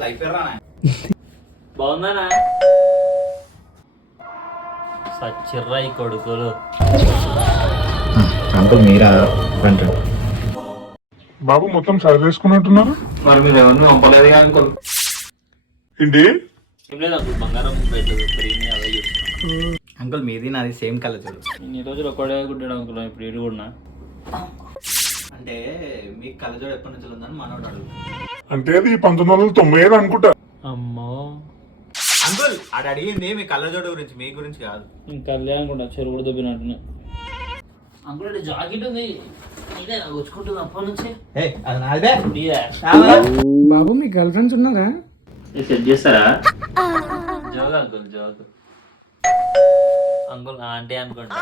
ఇట్లా అయిపోయారా బాగుందానా సచ్చిర్రాయి కొడుకులు అంకుల్ మీరా అంటారు. బాబు మొత్తం చదివేసుకున్నట్టున్నారు. మరి మీరు ఎవరిని పంపలేదు అంకుల్. ఏంటి ఏం లేదు అంకుల్ బంగారం రేట్లు పెరిగినాయి అవే చెప్తున్నా. అంకుల్ మీది నాది సేమ్ కలర్ చూడు. నేను ఈ రోజులు ఒక్కడే గుడ్డాడు అంకుల్ ఇప్పుడు ఇటు కూడా అంటే మీకు కళ్ళజోడు ఎప్పటి నుంచి ఉందని మనోడు అడుగు. అంటే అది 1995 అనుకుంటా. అమ్మో అంకుల్ అది అడిగింది మీ కళ్ళజోడు గురించి, మీ గురించి కాదు. కళ్యాణ్ అనుకుంటా చెరువు కూడా దొబ్బినట్టున్నా. అంకుల్ జాకెట్ ఉంది ఇదే వచ్చుకుంటుంది అప్పటి నుంచి అది నాదే. బాబు మీ గర్ల్ ఫ్రెండ్స్ ఉన్నారా? సెట్ చేస్తారా joke uncle joke uncle aunty అనుకోండి.